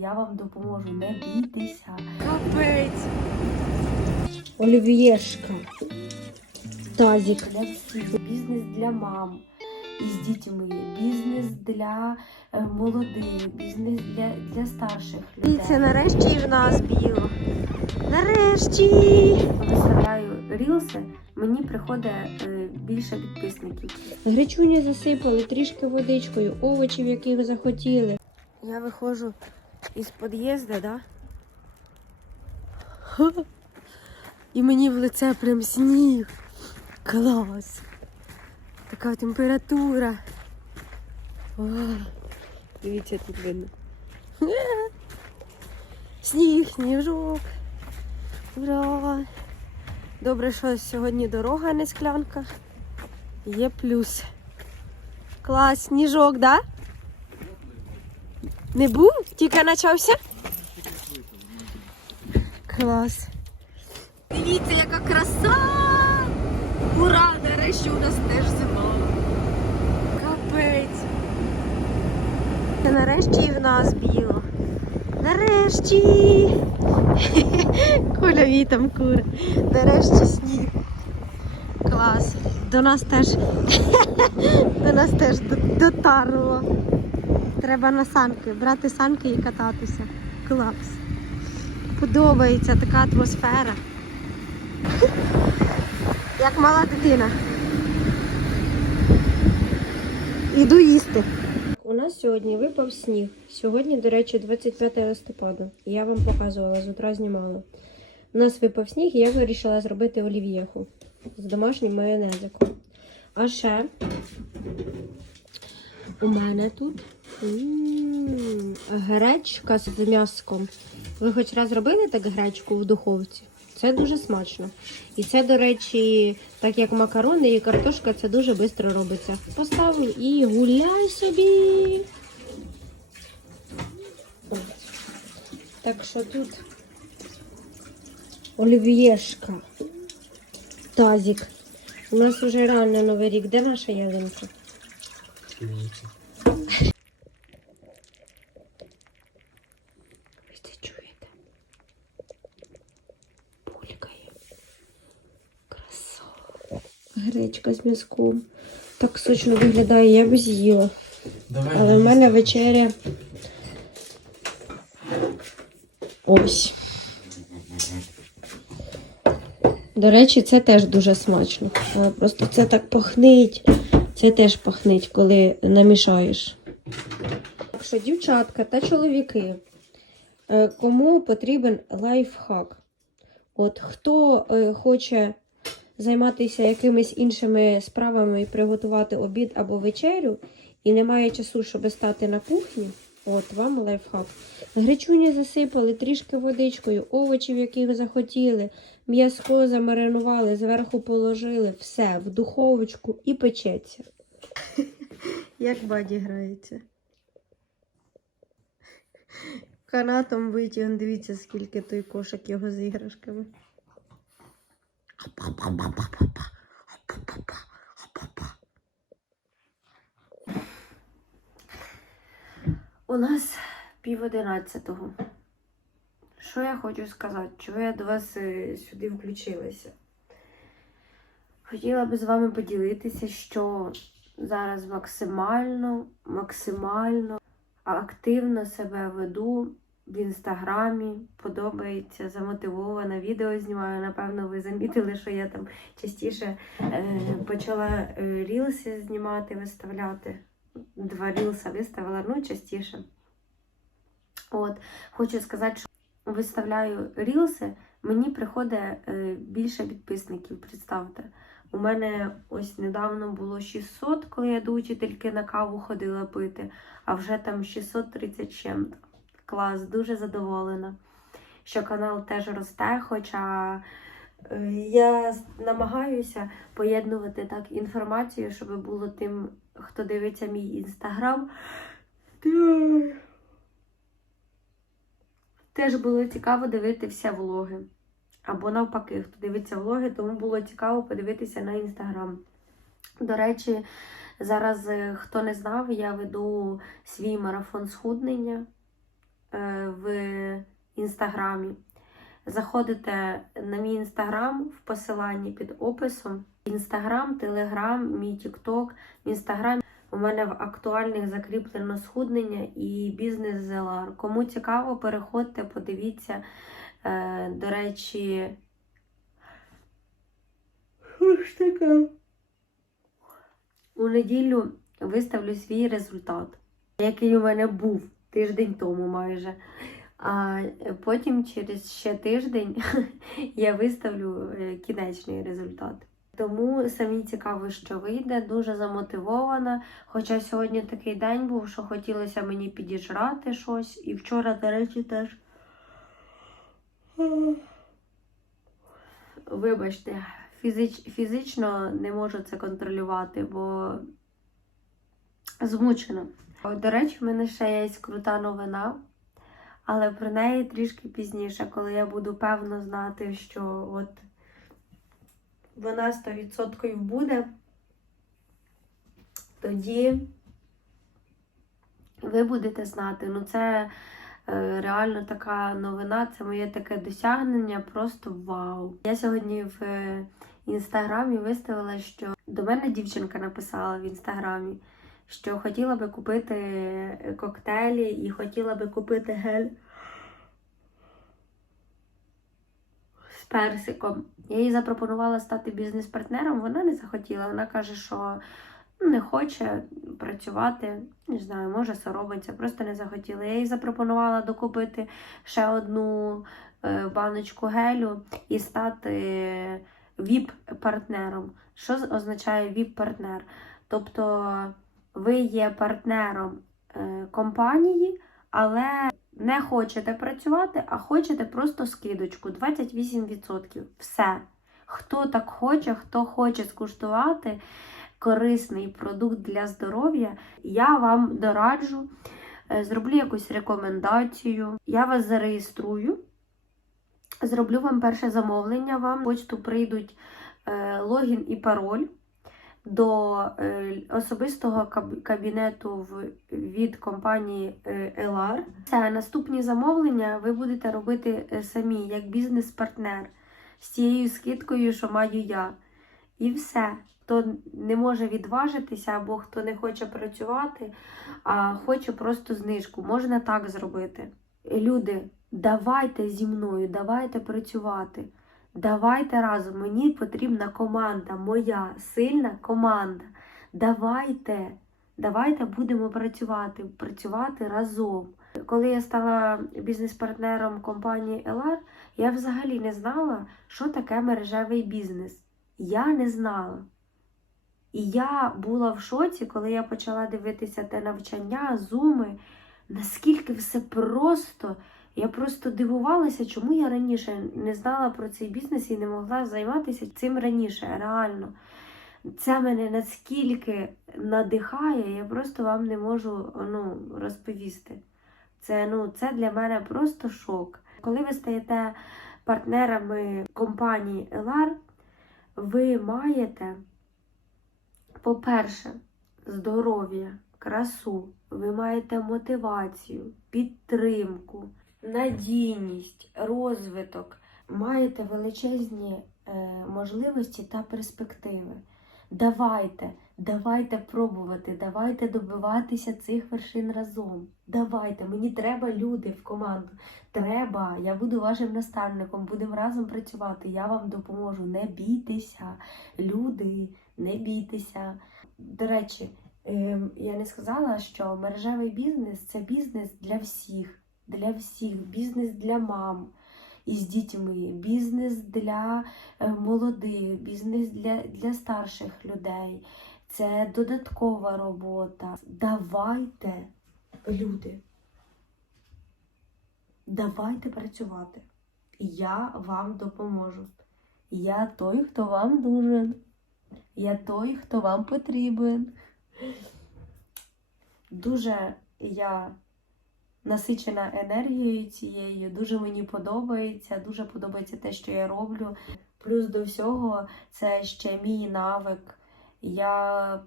я вам допоможу. Не бійтеся. Капець. Олів'єшка. Тазик. Для всіх бізнес для мам із дітьми, бізнес для е, молодих, бізнес для, для старших людей. Дивіться, нарешті і в нас біло. Нарешті. Виставляю рілси, мені приходить е, більше підписників. Гречуні засипали трішки водичкою, овочів, яких захотіли. Я виходжу із під'їзду, да? І мені в лице прям сніг. Клас. Така температура. Ой. Дивіться, тут видно. Сніг, сніжок. Ура! Добре, що сьогодні дорога не склянка. Є плюс. Клас, сніжок, да? Не був? Тільки почався? Клас. Дивіться, яка краса! Ура! Нарешті у нас теж зима. Капець. Нарешті і в нас біло. Нарешті. Кольові там кури. Нарешті сніг. Клас. До нас теж до нас теж до- дотарло. Треба на санки, брати санки і кататися. Клас. Подобається така атмосфера. Як мала дитина. Іду їсти. У нас сьогодні випав сніг. Сьогодні, до речі, 25 листопада. Я вам показувала, з утра знімала. У нас випав сніг, і я вирішила зробити олів'єху з домашнім майонезиком. А ще у мене тут гречка з м'яском. Ви хоч раз робили так гречку в духовці? Це дуже смачно. І це, до речі, так як макарони і картошка, це дуже швидко робиться. Поставив і гуляй собі. Так що тут олів'єшка, тазик. У нас вже реально новий рік. Де наша ялинка? Ви це чуєте? Булькає. Краса. Гречка з м'язком. Так сочно виглядає, я б з'їла. Але в мене вечеря. Ось. До речі, це теж дуже смачно. Просто це так пахнить. Це теж пахнить, коли намішаєш. Так що, дівчатка та чоловіки, е, кому потрібен лайфхак? От хто е, хоче займатися якимись іншими справами і приготувати обід або вечерю, і немає часу, щоб стати на кухні, от вам лайфхак. Гречуні засипали трішки водичкою, овочів, яких захотіли, м'яско замаринували, зверху положили, все, в духовочку і печеться. Як баді грається. Канатом витягнув, дивіться, скільки той кошик його з іграшками. У нас пів одинадцятого. Що я хочу сказати? Чого я до вас е, сюди включилася? Хотіла би з вами поділитися, що зараз максимально, максимально активно себе веду в інстаграмі. Подобається, замотивована. Відео знімаю. Напевно, ви замітили, що я там частіше е, почала е, рілси знімати, виставляти. Два рілса виставила, ну, частіше. От, хочу сказати, що виставляю рілси, мені приходить е, більше підписників, представте. У мене ось недавно було 600, коли я до учительки на каву ходила пити, а вже там 630 чим-то. Клас, дуже задоволена, що канал теж росте, хоча е, я намагаюся поєднувати так інформацію, щоб було тим, хто дивиться мій інстаграм. Теж було цікаво дивитися влоги. Або навпаки, хто дивиться влоги, тому було цікаво подивитися на інстаграм. До речі, зараз, е, хто не знав, я веду свій марафон схуднення. Е, інстаграмі. Заходите на мій інстаграм в посиланні під описом. Інстаграм, Телеграм, мій Тікток. В інстаграмі у мене в актуальних закріплено схуднення і бізнес зелар. Кому цікаво, переходьте, подивіться. Е, до речі? У неділю виставлю свій результат, який у мене був тиждень тому майже. А потім через ще тиждень я виставлю е, кінечний результат. Тому самі цікаво, що вийде, дуже замотивована. Хоча сьогодні такий день був, що хотілося мені підіжрати щось. І вчора, до речі, теж. Вибачте, фізич, фізично не можу це контролювати, бо змучена. До речі, в мене ще є крута новина, але про неї трішки пізніше, коли я буду певно знати, що от вона 100% буде, тоді ви будете знати. Ну, це е, реально така новина, це моє таке досягнення, просто вау. Я сьогодні в е, інстаграмі виставила, що до мене дівчинка написала в інстаграмі, що хотіла би купити коктейлі і хотіла би купити гель з персиком. Я їй запропонувала стати бізнес-партнером, вона не захотіла. Вона каже, що не хоче працювати, не знаю, може соромиться, просто не захотіла. Я їй запропонувала докупити ще одну е, баночку гелю і стати ВІП-партнером. Що означає ВІП-партнер? Тобто ви є партнером е, компанії, але не хочете працювати, а хочете просто скидочку 28%. Все. Хто так хоче, хто хоче скуштувати корисний продукт для здоров'я, я вам дораджу, е, зроблю якусь рекомендацію, я вас зареєструю, зроблю вам перше замовлення, вам почту прийдуть е, логін і пароль до е, особистого кабінету від компанії е, LR. Це наступні замовлення ви будете робити е, самі, як бізнес-партнер з цією скидкою, що маю я. І все. Хто не може відважитися або хто не хоче працювати, а хоче просто знижку, можна так зробити. Люди, давайте зі мною, давайте працювати. Давайте разом. Мені потрібна команда, моя сильна команда. Давайте, давайте будемо працювати, працювати разом. Коли я стала бізнес-партнером компанії LR, я взагалі не знала, що таке мережевий бізнес. Я не знала. І я була в шоці, коли я почала дивитися те навчання, зуми, наскільки все просто. Я просто дивувалася, чому я раніше не знала про цей бізнес і не могла займатися цим раніше. Реально. Це мене наскільки надихає, я просто вам не можу ну, розповісти. Це, ну, це для мене просто шок. Коли ви стаєте партнерами компанії LR, ви маєте, по-перше, здоров'я, красу, ви маєте мотивацію, підтримку, надійність, розвиток, маєте величезні е, можливості та перспективи. Давайте, давайте пробувати, давайте добиватися цих вершин разом. Давайте, мені треба люди в команду. Треба, я буду вашим наставником, будемо разом працювати. Я вам допоможу. Не бійтеся, люди, не бійтеся. До речі, ем, я не сказала, що мережевий бізнес це бізнес для всіх, для всіх, бізнес для мам із дітьми, бізнес для е, молодих, бізнес для, для старших людей. Це додаткова робота. Давайте, люди. Давайте працювати. Я вам допоможу. Я той, хто вам нужен. Я той, хто вам потрібен. Дуже я насичена енергією цією, дуже мені подобається, дуже подобається те, що я роблю. Плюс до всього, це ще мій навик. Я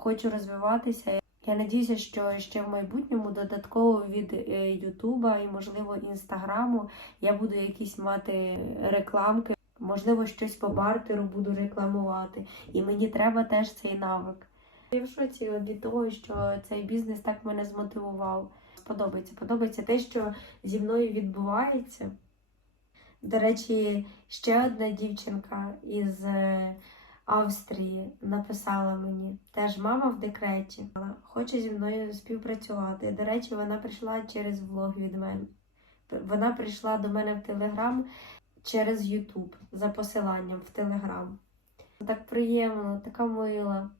хочу розвиватися. Я надіюся, що ще в майбутньому додатково від е, Ютуба і, можливо, Інстаграму я буду якісь мати рекламки, можливо, щось по бартеру буду рекламувати. І мені треба теж цей навик. Я в шоці від того, що цей бізнес так мене змотивував. Подобається. Подобається те, що зі мною відбувається. До речі, ще одна дівчинка із е, Австрії написала мені, теж мама в декреті, хоче зі мною співпрацювати. До речі, вона прийшла через влог від мене. Вона прийшла до мене в Телеграм через Ютуб за посиланням в Телеграм. Так приємно, така мила.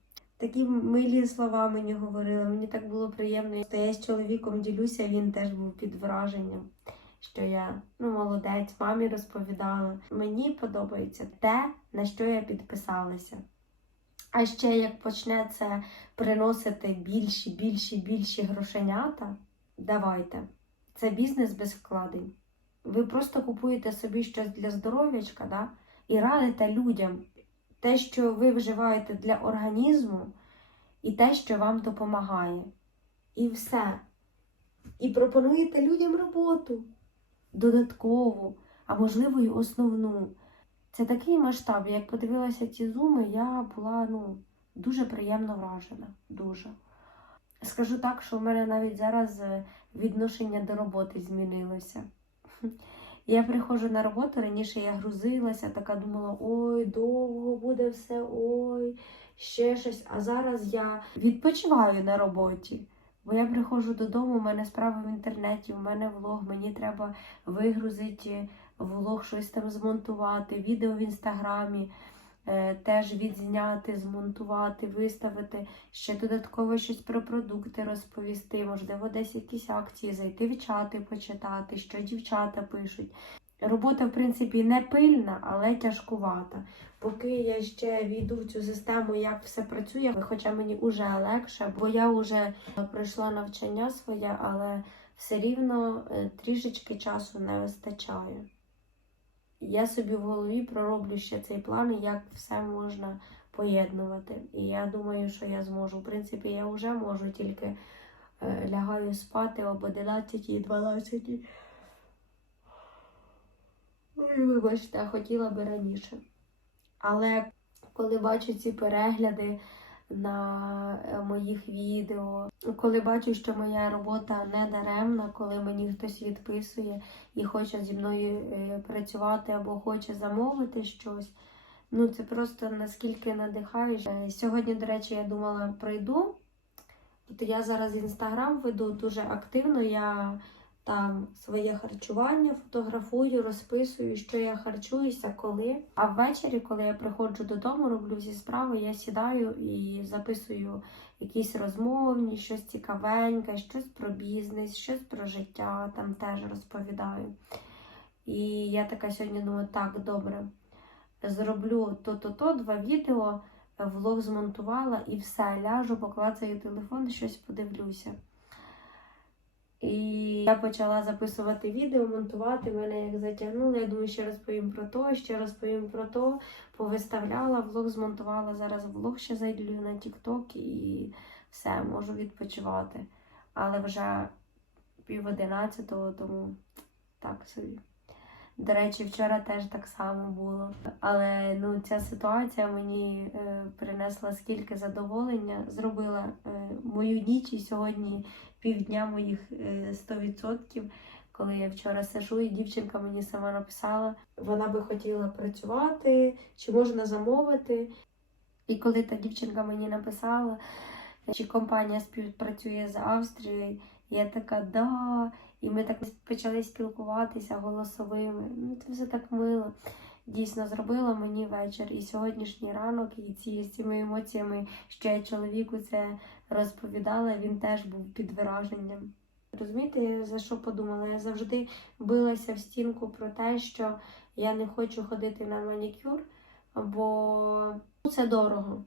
Такі милі слова мені говорили. Мені так було приємно. То я з чоловіком ділюся, він теж був під враженням, що я ну молодець, мамі розповідала. Мені подобається те, на що я підписалася. А ще як почне це приносити більші, більші, більші грошенята, давайте. Це бізнес без вкладень. Ви просто купуєте собі щось для здоров'ячка, да? і радите людям те, що ви вживаєте для організму, і те, що вам допомагає. І все. І пропонуєте людям роботу додаткову, а можливо, й основну. Це такий масштаб. Як подивилася ці зуми, я була ну, дуже приємно вражена. Дуже. Скажу так, що в мене навіть зараз е, відношення до роботи змінилося. Я приходжу на роботу, раніше я грузилася, така думала, ой, довго буде все, ой, ще щось. А зараз я відпочиваю на роботі. Бо я приходжу додому, у мене справи в інтернеті, у мене влог, мені треба вигрузити влог, щось там змонтувати, відео в інстаграмі теж відзняти, змонтувати, виставити, ще додатково щось про продукти розповісти, можливо, десь якісь акції, зайти в чати, почитати, що дівчата пишуть. Робота, в принципі, не пильна, але тяжкувата. Поки я ще війду в цю систему, як все працює, хоча мені вже легше, бо я вже пройшла навчання своє, але все рівно е, трішечки часу не вистачає. Я собі в голові пророблю ще цей план, як все можна поєднувати. І я думаю, що я зможу. В принципі, я вже можу, тільки е, лягаю спати об 11 12. Ой, вибачте, хотіла би раніше. Але коли бачу ці перегляди на е, моїх відео, коли бачу, що моя робота не даремна, коли мені хтось відписує і хоче зі мною е, працювати або хоче замовити щось, ну це просто наскільки надихає. Е, Сьогодні, до речі, я думала прийду. От я зараз інстаграм веду дуже активно. Я там своє харчування фотографую, розписую, що я харчуюся, коли. А ввечері, коли я приходжу додому, роблю всі справи, я сідаю і записую якісь розмовні, щось цікавеньке, щось про бізнес, щось про життя, там теж розповідаю. І я така сьогодні думаю, так, добре, зроблю то-то-то, два відео, влог змонтувала і все, ляжу, поклацаю телефон, щось подивлюся. І я почала записувати відео, монтувати мене як затягнуло. Я думаю, ще розповім про то, ще розповім про то. Повиставляла, влог змонтувала. Зараз влог ще зайду на TikTok і все, можу відпочивати. Але вже пів одинадцятого, тому так собі. До речі, вчора теж так само було. Але ну, ця ситуація мені е, принесла скільки задоволення, зробила е, мою ніч і сьогодні півдня моїх е, 100%. Коли я вчора сижу, і дівчинка мені сама написала, вона би хотіла працювати, чи можна замовити. І коли та дівчинка мені написала, чи компанія співпрацює з Австрією, я така да. І ми так почали спілкуватися голосовими. Ну, це все так мило. Дійсно зробила мені вечір і сьогоднішній ранок, і ці з цими емоціями, я чоловіку це розповідала, він теж був під враженням. Розумієте, я за що подумала? Я завжди билася в стінку про те, що я не хочу ходити на манікюр, бо це дорого.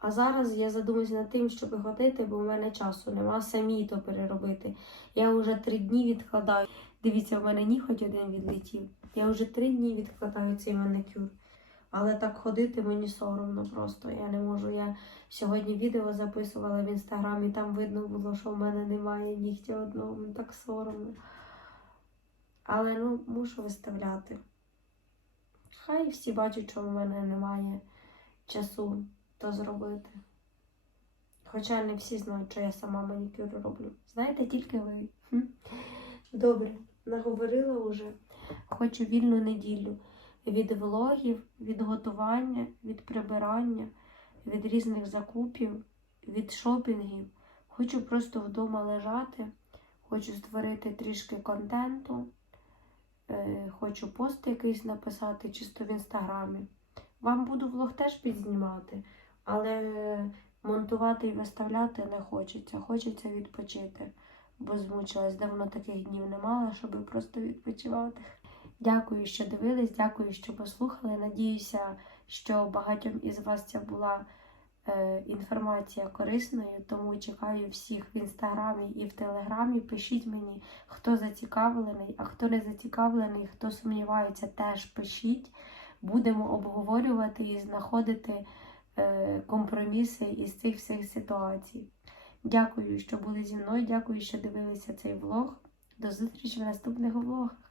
А зараз я задумуюсь над тим, щоб ходити, бо в мене часу нема самі то переробити. Я вже три дні відкладаю. Дивіться, в мене ніготь один відлетів. Я вже три дні відкладаю цей манікюр. Але так ходити мені соромно просто. Я не можу. Я сьогодні відео записувала в інстаграмі, там видно було, що в мене немає нігтя одного, мені так соромно. Але ну, мушу виставляти. Хай всі бачать, що в мене немає часу то зробити. Хоча не всі знають, що я сама манікюр роблю. Знаєте, тільки ви. Добре, наговорила уже. Хочу вільну неділю від влогів, від готування, від прибирання, від різних закупів, від шопінгів. Хочу просто вдома лежати, хочу створити трішки контенту, е, хочу пост якийсь написати чисто в інстаграмі. Вам буду влог теж підзнімати, але монтувати і виставляти не хочеться. Хочеться відпочити, бо змучилась. Давно таких днів не мала, щоб просто відпочивати. Дякую, що дивились, дякую, що послухали. Надіюся, що багатьом із вас ця була е, інформація корисною, тому чекаю всіх в інстаграмі і в телеграмі. Пишіть мені, хто зацікавлений, а хто не зацікавлений, хто сумнівається, теж пишіть. Будемо обговорювати і знаходити компроміси із цих всіх ситуацій. Дякую, що були зі мною. Дякую, що дивилися цей влог. До зустрічі в наступних влогах.